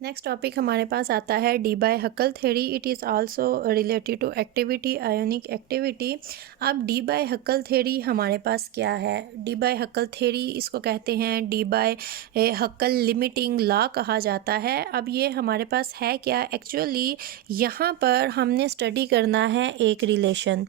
Next topic हमारे पास आता है Debye Hückel theory. It is also related to activity, ionic activity. अब डी बाय हकल थ्योरी हमारे पास क्या है? डी बाय हकल थ्योरी इसको कहते हैं डी बाय हकल लिमिटिंग लॉ कहा जाता है। अब ये हमारे पास है क्या? एक्चुअली यहाँ पर हमने स्टडी करना है एक रिलेशन,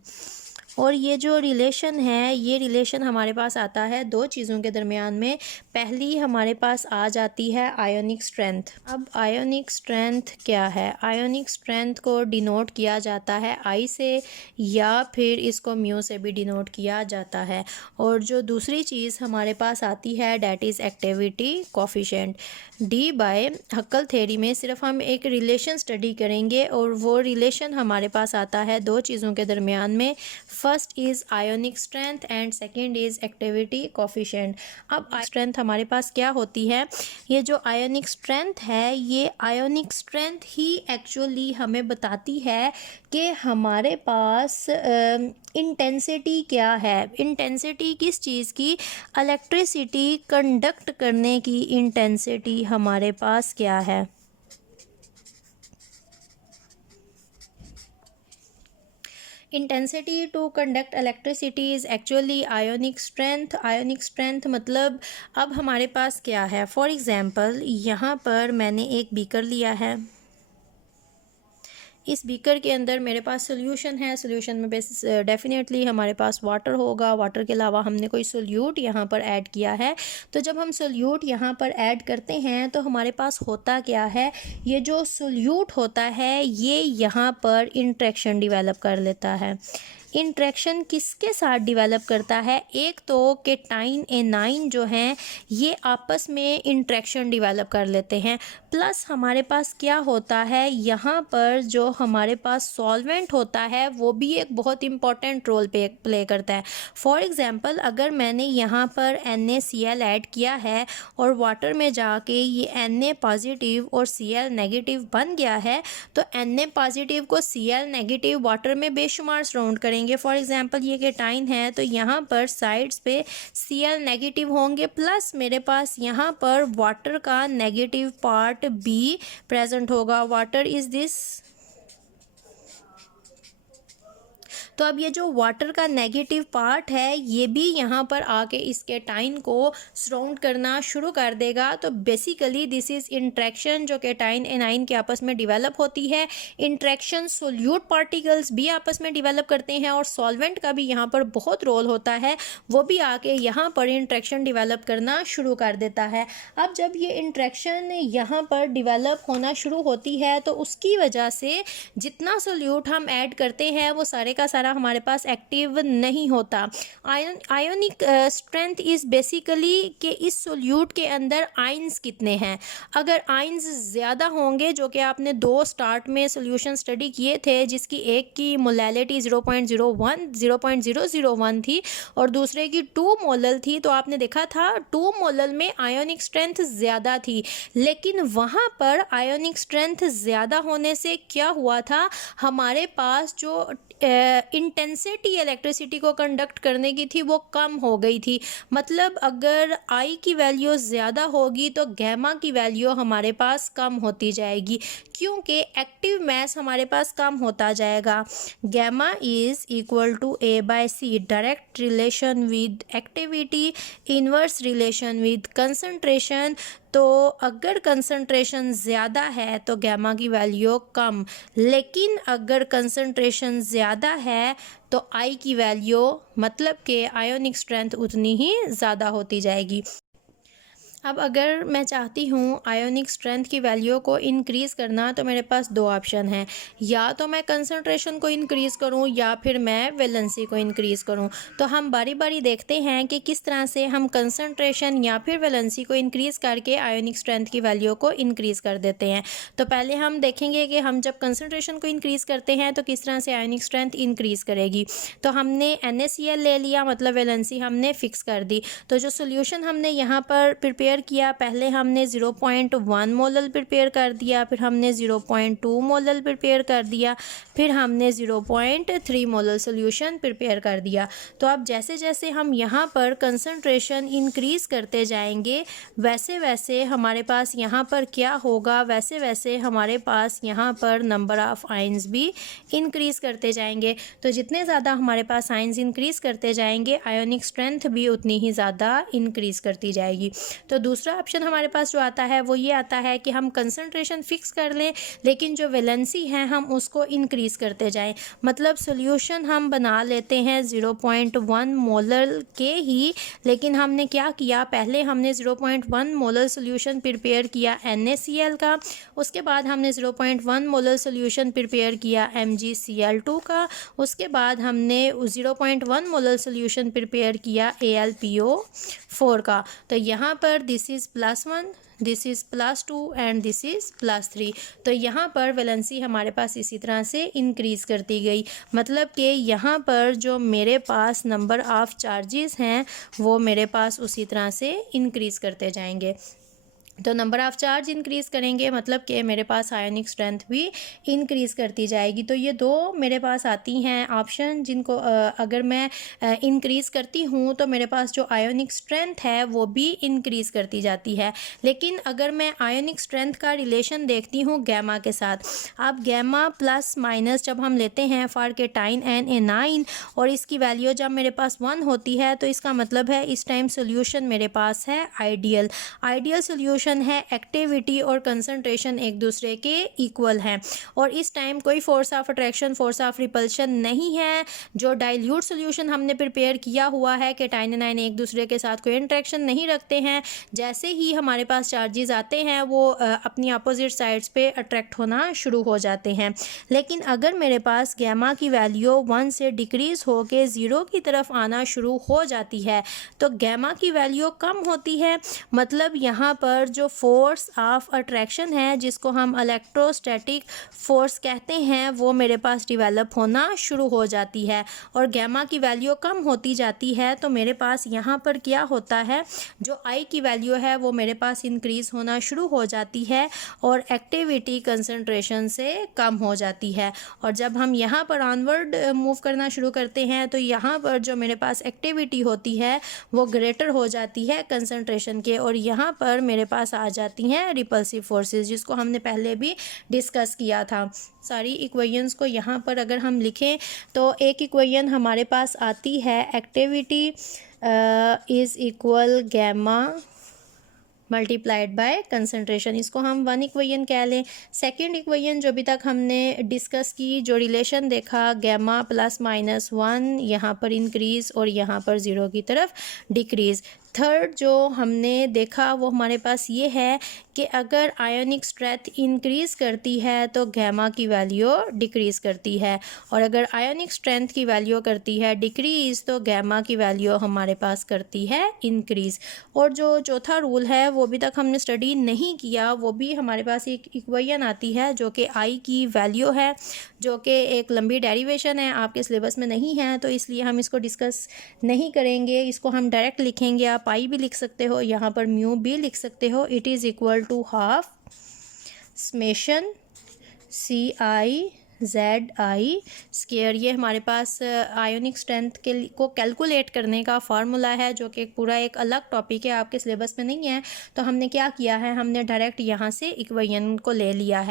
और ये जो रिलेशन है ये रिलेशन हमारे पास आता है दो चीज़ों के दरमियान में। पहली हमारे पास आ जाती है आयोनिक स्ट्रेंथ। अब आयोनिक स्ट्रेंथ क्या है? आयोनिक स्ट्रेंथ को डिनोट किया जाता है आई से, या फिर इसको म्यू से भी डिनोट किया जाता है। और जो दूसरी चीज़ हमारे पास आती है that is activity coefficient. Debye Hückel theory में सिर्फ हम एक रिलेशन स्टडी करेंगे, और वो रिलेशन हमारे पास आता है दो चीज़ों के दरमियान में। First is ionic strength and second is activity coefficient. अब स्ट्रेंथ हमारे पास क्या होती है? ये जो आयोनिक स्ट्रेंथ है, ये आयोनिक स्ट्रेंथ ही एक्चुअली हमें बताती है कि हमारे पास इंटेंसिटी क्या है। इंटेंसिटी किस चीज़ की? इलेक्ट्रिसिटी कंडक्ट करने की इंटेंसिटी हमारे पास क्या है। Intensity to conduct electricity is actually ionic strength. Ionic strength मतलब अब हमारे पास क्या है? फॉर एग्ज़ाम्पल यहाँ पर मैंने एक बीकर लिया है। इस बीकर के अंदर मेरे पास सोल्यूशन है। सोल्यूशन में डेफिनेटली हमारे पास वाटर होगा। वाटर के अलावा हमने कोई सोल्यूट यहाँ पर ऐड किया है। तो जब हम सोल्यूट यहाँ पर ऐड करते हैं तो हमारे पास होता क्या है? ये जो सोल्यूट होता है ये यहाँ पर इंट्रैक्शन डिवेलप कर लेता है। इंट्रैक्शन किसके साथ डिवेलप करता है? एक तो केटाइन एनाइन जो हैं ये आपस में इंट्रैक्शन डिवेलप कर लेते हैं, प्लस हमारे पास क्या होता है यहाँ पर जो हमारे पास सॉल्वेंट होता है वो भी एक बहुत इंपॉर्टेंट रोल प्ले करता है। फॉर एग्ज़ाम्पल अगर मैंने यहाँ पर NaCl ऐड किया है और वाटर में जाके ये Na पॉजिटिव और Cl नेगेटिव बन गया है, तो Na पॉजिटिव को Cl नेगेटिव वाटर में बेशुमार सराउंड करेंगे। फॉर एग्ज़ाम्पल ये केटाइन है तो यहाँ पर साइड्स पे Cl नेगेटिव होंगे, प्लस मेरे पास यहाँ पर वाटर का नेगेटिव पार्ट भी प्रेजेंट होगा। Water is this. तो अब ये जो वाटर का नेगेटिव पार्ट है ये भी यहाँ पर आके इस केटाइन को सराउंड करना शुरू कर देगा। तो बेसिकली दिस इज़ इंट्रैक्शन जो केटाइन एनाइन के आपस में डिवेलप होती है। इंट्रैक्शन सोल्यूट पार्टिकल्स भी आपस में डिवेलप करते हैं, और सॉल्वेंट का भी यहाँ पर बहुत रोल होता है, वो भी आके यहाँ पर इंट्रैक्शन डिवेलप करना शुरू कर देता है। अब जब ये इंट्रैक्शन यहाँ पर डिवेलप होना शुरू होती है तो उसकी वजह से जितना सोल्यूट हम ऐड करते हैं वो सारे का सारा हमारे पास एक्टिव नहीं होता। आयोनिक स्ट्रेंथ इज़ बेसिकली कि इस सोल्यूट के अंदर आयंस कितने हैं। अगर आयंस ज़्यादा होंगे, जो कि आपने दो स्टार्ट में सोल्यूशन स्टडी किए थे, जिसकी एक की मोलैलिटी 0.001 थी और दूसरे की 2 मोलल थी, तो आपने देखा था 2 मोलल में आयोनिक स्ट्रेंथ ज़्यादा थी। लेकिन वहाँ पर आयोनिक स्ट्रेंथ ज़्यादा होने से क्या हुआ था? हमारे पास जो इंटेंसिटी इलेक्ट्रिसिटी को कंडक्ट करने की थी वो कम हो गई थी। मतलब अगर आई की वैल्यू ज़्यादा होगी तो गैमा की वैल्यू हमारे पास कम होती जाएगी, क्योंकि एक्टिव मास हमारे पास कम होता जाएगा। Gamma is equal to A/C, direct relation with activity, inverse relation with concentration. तो अगर कंसंट्रेशन ज़्यादा है तो गैमा की वैल्यू कम, लेकिन अगर कंसंट्रेशन ज़्यादा है तो आई की वैल्यू मतलब कि आयोनिक स्ट्रेंथ उतनी ही ज़्यादा होती जाएगी। अब अगर मैं चाहती हूँ आयोनिक स्ट्रेंथ की वैल्यू को इंक्रीज़ करना, तो मेरे पास दो ऑप्शन हैं, या तो मैं कंसंट्रेशन को इंक्रीज़ करूँ या फिर मैं वैलेंसी को इंक्रीज़ करूँ। तो हम बारी बारी देखते हैं कि किस तरह से हम कंसंट्रेशन या फिर वैलेंसी को इंक्रीज़ करके आयोनिक स्ट्रेंथ की वैल्यू को इंक्रीज़ कर देते हैं। तो पहले हम देखेंगे कि हम जब कंसंट्रेशन को इंक्रीज़ करते हैं तो किस तरह से आयोनिक स्ट्रेंथ इंक्रीज़ करेगी। तो हमने NaCl ले लिया, मतलब वैलेंसी हमने फ़िक्स कर दी। तो जो सोल्यूशन हमने यहाँ पर प्रिपेयर प्रिपेयर किया, पहले हमने 0.1 मोलल प्रिपेयर कर दिया, फिर हमने 0.2 मोलल प्रिपेयर कर दिया, फिर हमने 0.3 मोलल सोल्यूशन प्रिपेयर कर दिया। तो अब जैसे जैसे हम यहाँ पर कंसंट्रेशन इंक्रीज़ करते जाएंगे वैसे वैसे हमारे पास यहाँ पर क्या होगा, वैसे वैसे हमारे पास यहाँ पर नंबर ऑफ़ आयंस भी इंक्रीज़ करते जाएंगे। तो जितने ज़्यादा हमारे पास आयंस इंक्रीज़ करते जाएंगे आयोनिक स्ट्रेंथ भी उतनी ही ज़्यादा इंक्रीज़ करती जाएगी। तो दूसरा ऑप्शन हमारे पास जो आता है वो ये आता है कि हम कंसंट्रेशन फिक्स कर लें लेकिन जो वैलेंसी है हम उसको इंक्रीज़ करते जाएं। मतलब सोल्यूशन हम बना लेते हैं 0.1 मोलर के ही, लेकिन हमने क्या किया, पहले हमने 0.1 मोलर सोल्यूशन प्रिपेयर किया NaCl का, उसके बाद हमने 0.1 मोलर सोल्यूशन प्रिपेयर किया MgCl2 का, उसके बाद हमने 0.1 मोलर सोल्यूशन प्रिपेयर किया AlPO4 का। तो यहाँ पर this is +1, this is +2 and this is +3। तो यहाँ पर वैलेंसी हमारे पास इसी तरह से इंक्रीज़ करती गई। मतलब कि यहाँ पर जो मेरे पास नंबर ऑफ़ चार्जेस हैं वो मेरे पास उसी तरह से इंक्रीज़ करते जाएंगे। तो नंबर ऑफ़ चार्ज इंक्रीज़ करेंगे मतलब कि मेरे पास आयोनिक स्ट्रेंथ भी इंक्रीज़ करती जाएगी। तो ये दो मेरे पास आती हैं ऑप्शन जिनको अगर मैं इंक्रीज़ करती हूँ तो मेरे पास जो आयोनिक स्ट्रेंथ है वो भी इंक्रीज़ करती जाती है। लेकिन अगर मैं आयोनिक स्ट्रेंथ का रिलेशन देखती हूँ गैमा के साथ, अब गैमा प्लस माइनस जब हम लेते हैं फॉर केटाइन Na9 और इसकी वैल्यू जब मेरे पास 1 होती है तो इसका मतलब है इस टाइम सोल्यूशन मेरे पास है आइडियल। आइडियल सोल्यूशन है एक्टिविटी और कंसंट्रेशन एक दूसरे के इक्वल हैं और इस टाइम कोई force of attraction, force of repulsion नहीं है। जो डाइल्यूट सोल्यूशन हमने प्रिपेयर किया हुआ है केटाइन एनाइन एक दूसरे के साथ कोई इंट्रैक्शन नहीं रखते हैं, जैसे ही हमारे पास चार्जेस आते हैं वो अपनी अपोजिट साइड्स पे अट्रैक्ट होना शुरू हो जाते हैं। लेकिन अगर मेरे पास गैमा की वैल्यू 1 से डिक्रीज़ होकर 0 की तरफ आना शुरू हो जाती है तो गैमा की वैल्यू कम होती है। मतलब यहाँ पर जो फोर्स ऑफ अट्रैक्शन है जिसको हम इलेक्ट्रोस्टैटिक फोर्स कहते हैं वो मेरे पास डिवेलप होना शुरू हो जाती है और गैमा की वैल्यू कम होती जाती है। तो मेरे पास यहाँ पर क्या होता है, जो आई की वैल्यू है वो मेरे पास इंक्रीज़ होना शुरू हो जाती है और एक्टिविटी कंसंट्रेशन से कम हो जाती है। और जब हम यहाँ पर ऑनवर्ड मूव करना शुरू करते हैं तो यहाँ पर जो मेरे पास एक्टिविटी होती है वो ग्रेटर हो जाती है कंसंट्रेशन के और यहाँ पर मेरे पास आ जाती हैं रिपल्सिव फोर्सेस जिसको हमने पहले भी डिस्कस किया था। सारी इक्वेशंस को यहाँ पर अगर हम लिखें तो एक इक्वेशन हमारे पास आती है activity is equal gamma multiplied by concentration, इसको हम वन इक्वेशन कह लें। सेकंड इक्वेशन जो अभी तक हमने डिस्कस की, जो रिलेशन देखा गैमा +-1 यहाँ पर इंक्रीज़ और यहाँ पर 0 की तरफ डिक्रीज़। थर्ड जो हमने देखा वो हमारे पास ये है कि अगर आयोनिक स्ट्रेंथ इंक्रीज़ करती है तो गैमा की वैल्यू डिक्रीज़ करती है और अगर आयोनिक स्ट्रेंथ की वैल्यू करती है डिक्रीज़ तो गैमा की वैल्यू हमारे पास करती है इंक्रीज़। और जो चौथा रूल है वो अभी तक हमने स्टडी नहीं किया, वो भी हमारे पास एक इक्वेशन आती है जो कि आई की वैल्यू है, जो कि एक लंबी डेरिवेशन है, आपके सिलेबस में नहीं है तो इसलिए हम इसको डिस्कस नहीं करेंगे। इसको हम डायरेक्ट लिखेंगे, आप आई भी लिख सकते हो, यहाँ पर म्यू भी लिख सकते हो। It is equal to half summation CI/ZI square. ये हमारे पास आयोनिक स्ट्रेंथ को कैलकुलेट करने का फार्मूला है जो कि पूरा एक अलग टॉपिक है, आपके सिलेबस में नहीं है। तो हमने क्या किया है, हमने डायरेक्ट यहाँ से इक्वेशन को ले लिया है।